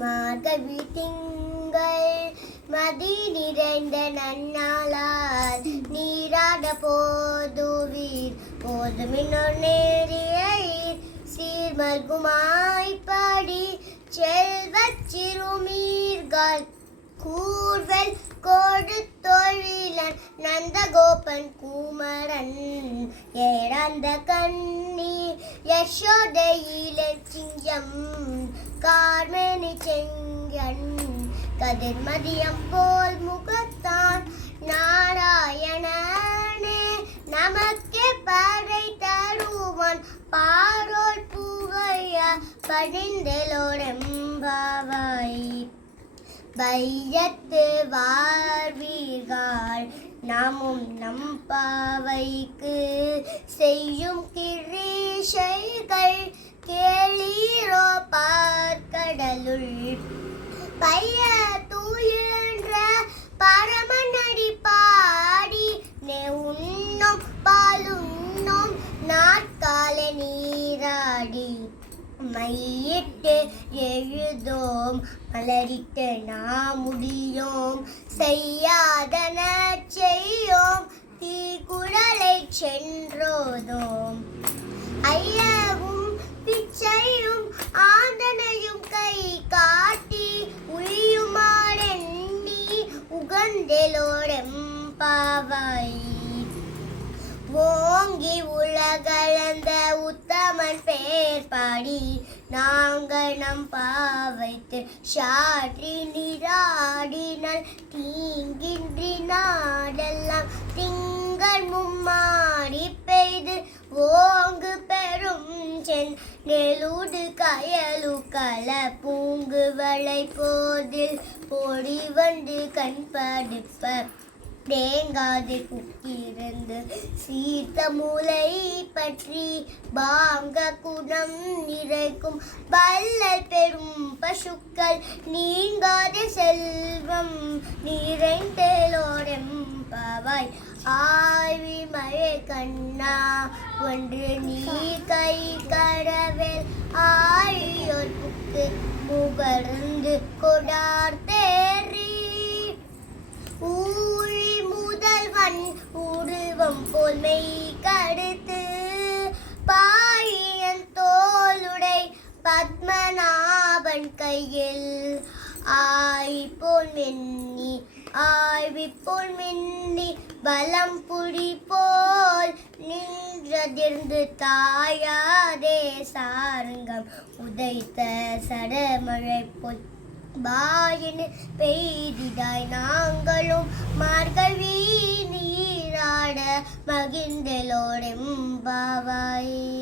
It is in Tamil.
மார்கவி திங்கள் மதி நிறைந்த நன்னாளால் நீராட போதுவீர். போதுமின்னொரு நேரியீர் சீர்மல்குமாய்ப்பாடி செல்வ சிறுமீர்கள். கூர்வல் கோடு தொழிலன் நந்தகோபன் குமரன். ஏழந்த கண் யசோதையிலன் சிங்கம் கார்மேனி செங்கன் கதிர்மதியம் போல் முகத்தான் நாராயணனே நமக்கே பறை தருவான் பாரோல் புகைய படிந்தலோடெம்பாவாய் வையத்து வாழ்வீர்கள் நாமும் நம் பாவைக்கு செய்யும் கிரீஷைகள் பைய தூயன்ற பரமநடி பாடி நே உண்ணும் பாலுண்ணும் நாட்கால நீராடி மையிட்டு எழுதோம் மலரிட்டு நாம் முடியோம் செய்யாதன செய்யோம் தீக்குழலை சென்றோதோம். ஐயவும் பிச்சை ஓங்கி உலகளந்த உத்தமன் பேர் பாடி நாங்கள் நம் பாவைத்து சாற்றி நீராடினால் தீங்கின்றி நாடெல்லாம் திங்கள் மும்மாடி பெய்து ஓங்கு பெரும் சென் நெலுடு கயலு கல பூங்கு வளை போதில் பொடி வந்து கண்படுப்ப தேங்காது புக்கிருந்து சீர்த்த மூளை பற்றி பாங்க குணம் நிறைக்கும். வல்லல் பெரும் பசுக்கள் நீங்காத செல்வம் நிறைந்தலோடம் பாவாய். ஆய்வி மழை கண்ணா ஒன்று நீ கை கடவேல். ஆழியோர் புக்கு முகர்ந்து கொடார்த்த உருவம் போல் மெய் கடுத்து பாழியன் தோளுடை பத்மநாபன் கையில். ஆய்போல் மின்னி ஆய்விப்போல் மின்னி பலம் புடி போல் நின்றதிர்ந்து தாயாதே சாருங்கம். உதைத்த சடமழை போல் பாயின்னு பெய்திடாய் நாங்களும் மார்கள் நீராட மகிழ்ந்தலோடெம்பாவாய்